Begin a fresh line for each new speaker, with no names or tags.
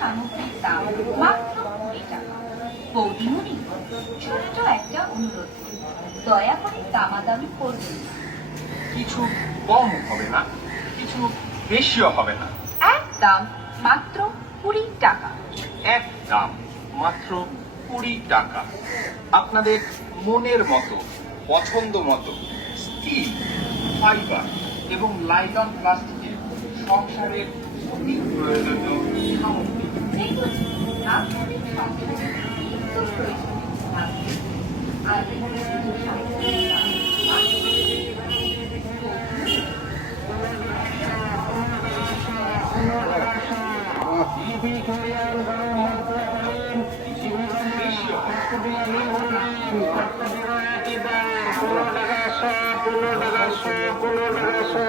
দাম মাত্র কুড়ি টাকা। বৌদিমণি ছোট্ট একটা অনুরোধ দয়া করে দামাদামি করবেন
কিছু কম হবে না কিছু বেশিও হবে না।
এক দাম মাত্র কুড়ি টাকা।
এক দাম মাত্র কুড়ি টাকা। আপনাদের মনের মতো পছন্দ মতো স্টিল ফাইবার এবং লাইলন প্লাস্টিকের সংসারের অতি প্রয়োজনীয় সামগ্রী।
পনেরো টাকা শো পনেরো টাকা শো পনেরো টাকা শো